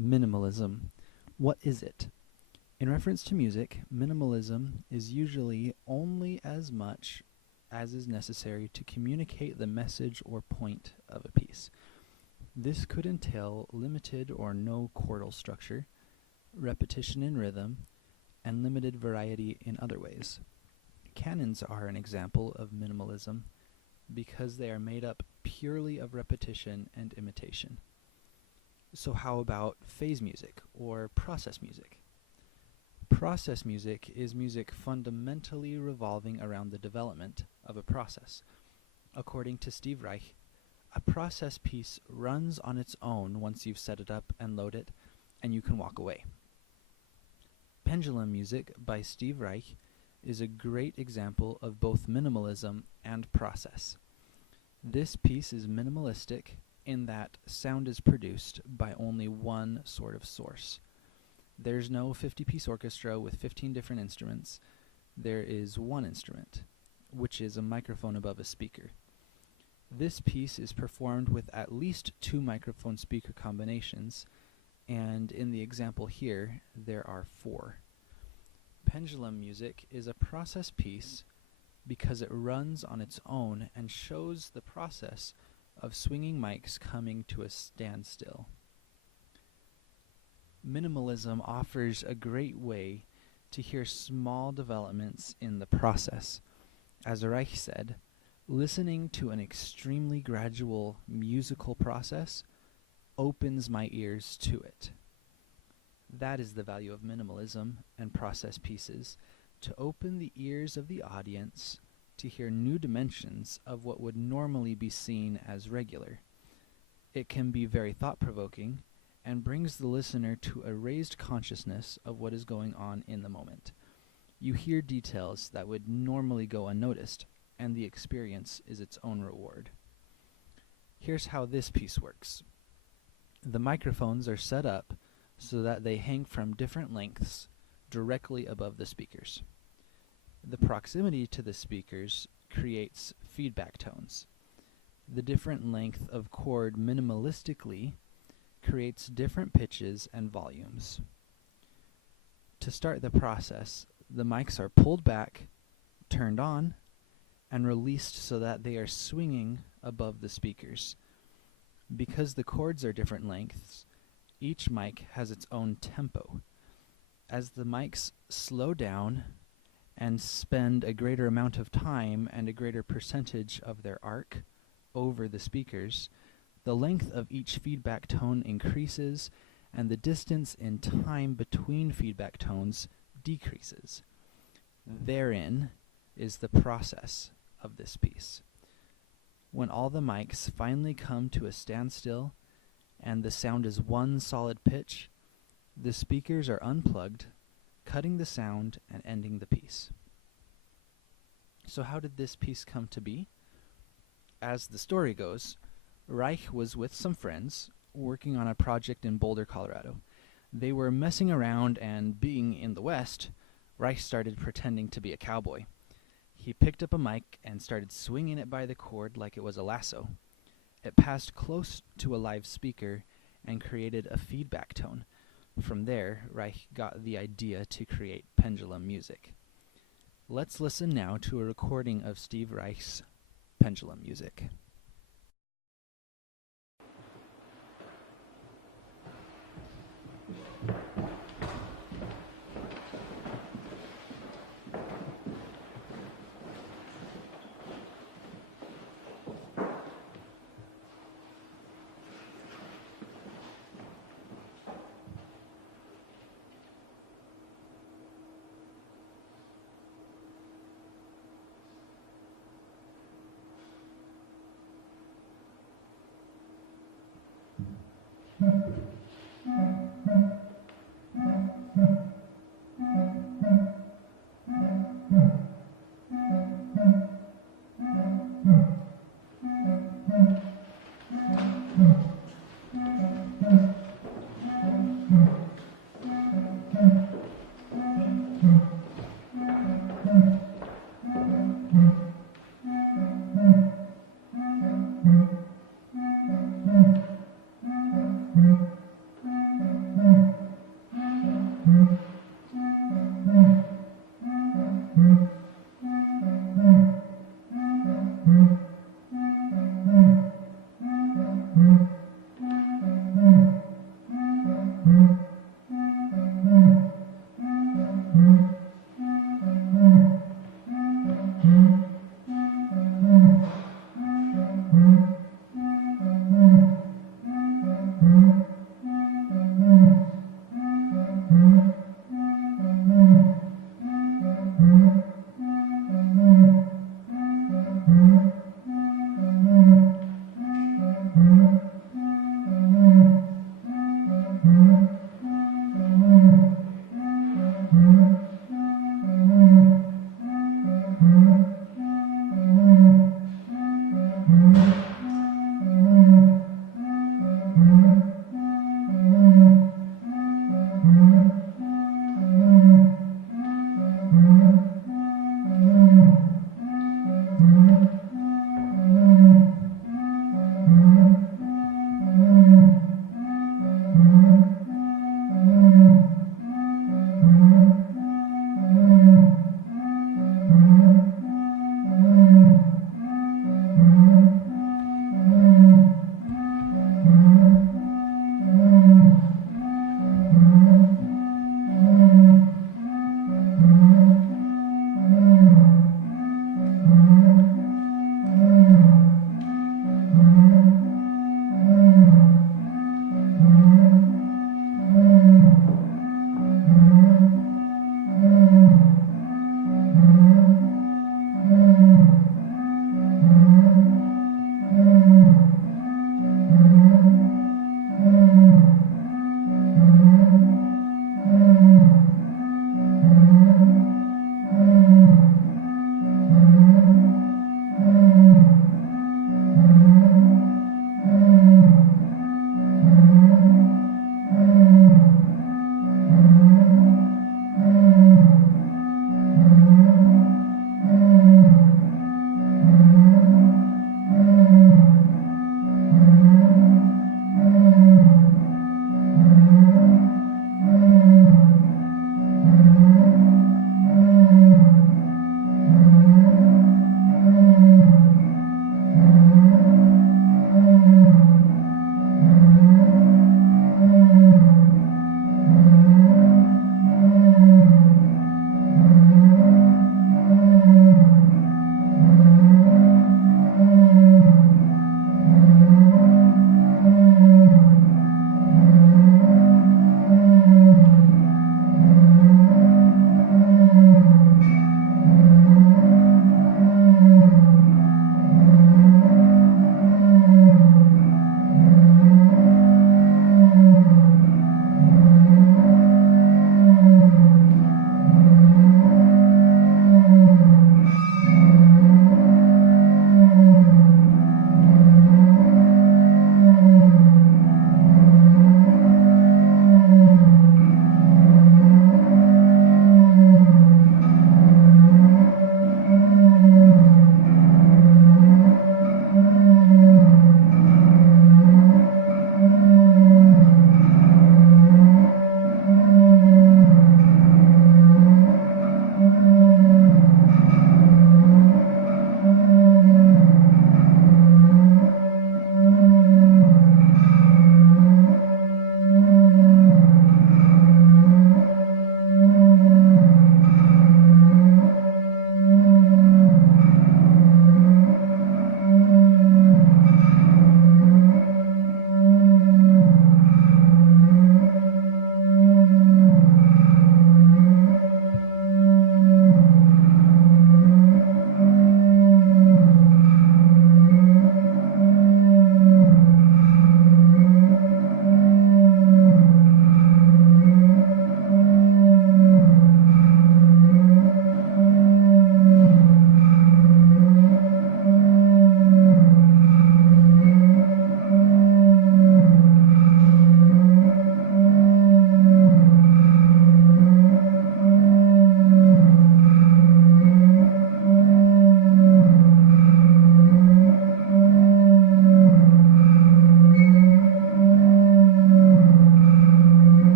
Minimalism. What is it? In reference to music, minimalism is usually only as much as is necessary to communicate the message or point of a piece. This could entail limited or no chordal structure, repetition in rhythm, and limited variety in other ways. Canons are an example of minimalism because they are made up purely of repetition and imitation. So how about phase music or process music? Process music is music fundamentally revolving around the development of a process. According to Steve Reich, a process piece runs on its own once you've set it up and load it, and you can walk away. Pendulum music by Steve Reich is a great example of both minimalism and process. This piece is minimalistic in that sound is produced by only one sort of source. There's no 50-piece orchestra with 15 different instruments. There is one instrument, which is a microphone above a speaker. This piece is performed with at least 2 microphone speaker combinations, and in the example here, there are 4. Pendulum music is a process piece because it runs on its own and shows the process of swinging mics coming to a standstill. Minimalism offers a great way to hear small developments in the process. As Reich said, listening to an extremely gradual musical process opens my ears to it. That is the value of minimalism and process pieces, to open the ears of the audience to hear new dimensions of what would normally be seen as regular. It can be very thought-provoking and brings the listener to a raised consciousness of what is going on in the moment. You hear details that would normally go unnoticed, and the experience is its own reward. Here's how this piece works. The microphones are set up so that they hang from different lengths directly above the speakers. The proximity to the speakers creates feedback tones. The different length of chord minimalistically creates different pitches and volumes. To start the process, the mics are pulled back, turned on, and released so that they are swinging above the speakers. Because the chords are different lengths, each mic has its own tempo. As the mics slow down and spend a greater amount of time and a greater percentage of their arc over the speakers, the length of each feedback tone increases and the distance in time between feedback tones decreases. Therein is the process of this piece. When all the mics finally come to a standstill and the sound is one solid pitch, the speakers are unplugged, cutting the sound and ending the piece. So how did this piece come to be? As the story goes, Reich was with some friends working on a project in Boulder, Colorado. They were messing around, and being in the West, Reich started pretending to be a cowboy. He picked up a mic and started swinging it by the cord like it was a lasso. It passed close to a live speaker and created a feedback tone. From there, Reich got the idea to create pendulum music. Let's listen now to a recording of Steve Reich's pendulum music.